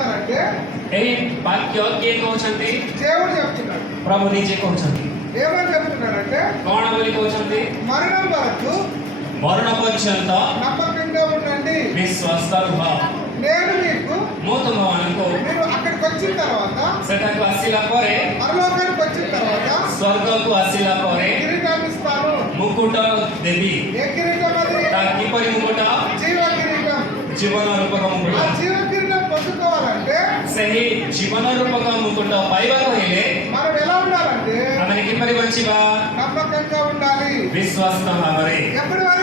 చెప్తున్నారంటే ଏହି ବାକ୍ୟ କିଏ କହୁଛନ୍ତି? దేవుడు చెప్తున్నాడు. ପ୍ରଭୁ ନିଜେ କହୁଛନ୍ତି। ఏమని చెప్తున్నాడంటే କଣ ବୋଲି କହୁଛନ୍ତି? మరణం వరకు ମରଣ ପର୍ଯ୍ୟନ୍ତ నమ్మకంగా ఉండండి. ବିଶ୍ୱାସ ରୁହ। నేను మీకు ମୁଁ ତୁମମାନଙ୍କୁ మీరు అక్కడికి వచ్చిన తర్వాత ସେଠାକୁ ଆସିଲା ପରେ, పరలోకానికి వచ్చిన తర్వాత ସ୍ୱର୍ଗକୁ ଆସିଲା ପରେ కిరీటం ఇస్తాను. ମୁକୁଟ ଦେବି। ఏ కిరీటం అది? ତା କିପରି ମୁକୁଟ? జీవ కిరీటం. ଜୀବନ ରୂପକ ఆ ମୁକୁଟ। జీవ కిరీటం పొందుకోవాలంటే ସେହି ଜୀବନ ରୂପକ ମୁକୁଟ ପାଇବାକୁ ହେଲେ మనం ఎలా ఉండాలంటే ଆମେ କିପରି ବଞ୍ଚିବା? నమ్మకంగా ఉండాలి. ବିଶ୍ୱାସ ଭାବରେ। ఎప్పటి వరకు?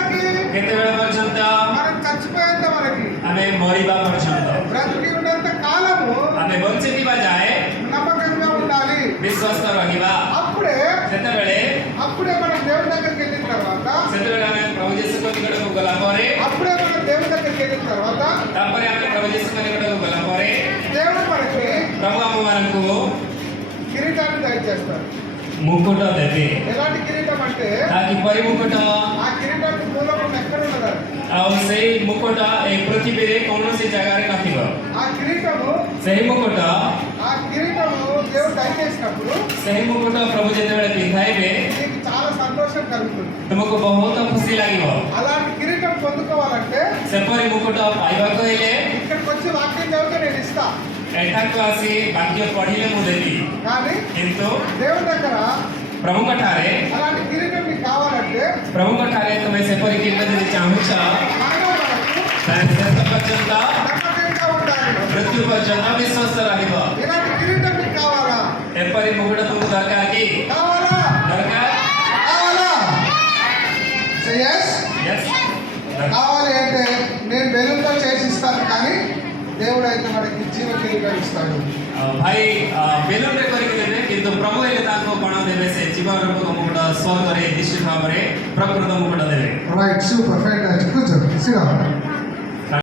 କେତେବେଳେ ପର୍ଯ୍ୟନ୍ତ? మనం చచ్చిపోయేంత వరకు, ଆମେ ମରିବା పର୍ଯ୍ୟନ୍ତ, బ్రతికి ఉన్నంత కాలము ଆମେ ବଞ୍ଚିଥିବା ଯାଏ నమ్మకంగా ఉండాలి. ବିଶ୍ୱାସ ରହିବା। అప్పుడే ସେତେବେଳେ మనం దేవుని దగ్గరికి వెళ్ళిన తర్వాత ଆମେ ପ୍ରଭୁ ଯୀଶୁଙ୍କ ନିକଟକୁ ଗଲା ପରେ, అప్పుడే మనం దేవుని దగ్గరికి వెళ్ళిన తర్వాత ତାପରେ ଆମେ ପ୍ରଭୁ ଯୀଶୁଙ୍କ ନିକଟକୁ ଗଲା ପରେ దేవుడు మనకి ପ୍ରଭୁ ଆମମାନଙ୍କୁ కిరీటాన్ని దయచేస్తారు. ମୁକୁଟ ଦେବେ। ఎలాంటి కిరీటం అంటే ତା କିପରି ମୁକୁଟ? ఆ కిరీటానికి మూలం ఎక్కడ ఉండదు. ଆଉ ସେଇ ମୁକୁଟ ଏ ପୃଥିବୀରେ କୌଣସି ଜାଗାରେ ନଥିବ। ఆ కిరీటము ସେହି ମୁକୁଟ దేవుడు దయచేసినప్పుడు ସେହି ମୁକୁଟ ପ୍ରଭୁ ଯେତେବେଳେ ପିନ୍ଧାଇବେ నీకు చాలా సంతోషం కలుగుతుంది. ତୁମକୁ ବହୁତ ଖୁସି ଲାଗିବ। అలాంటి కిరీటం పొందుకోవాలంటే ସେପରି ମୁକୁଟ ପାଇବାକୁ ହେଲେ ఇక్కడికి వచ్చి వాక్యం చదివితే నేను ఇస్తా. ଏଠାକୁ ଆସି ବାକ୍ୟ ପଢିଲେ ମୁଁ ଦେବି। కానీ କିନ୍ତୁ దేవుడి దగ్గర ପ୍ରଭୁଙ୍କ ଠାରେ అలాంటి కిరీటం నీకు కావాలంటే ପ୍ରଭୁଙ୍କ ଠାରେ ତୁମେ ସେପରି କିମ୍ବା ଯଦି ଚାହୁଁଛ మరణం వరకు ତାହେଲେ ଶେଷ ପର୍ଯ୍ୟନ୍ତ, నమ్మకంగా ఉండాలి. ମୃତ୍ୟୁ ପର୍ଯ୍ୟନ୍ତ ବିଶ୍ୱାସ ରହିବ। ఇలాంటి కిరీటం నీకు కావాలా? ଏପରି ମୁକୁଟ ତୁମକୁ ଦରକାର କି? కావాలా? ଦରକାର? Yes? Yes. కావాలి అంటే నేను బెలూన్తో చేసి ఇస్తాను, కానీ దేవుడు అయితే మనకి జీవ కిరీటం ఇస్తాడు. ଭାଇ ବେଲୁନରେ କରିକି ଦେବେ, କିନ୍ତୁ ପ୍ରଭୁ ହେଲେ ତାଙ୍କୁ କଣ ଦେବେ? ସେ ଜୀବନ ରୂପକ ମୁକୁଟ ସ୍ୱର୍ଗରେ ନିଶ୍ଚିତ ଭାବରେ ପ୍ରକୃତ ମୁକୁଟ ଦେବେ। రైట్, సూపర్, ఫ్యాంటాస్టిక్, కూర్చోండి, సిరా.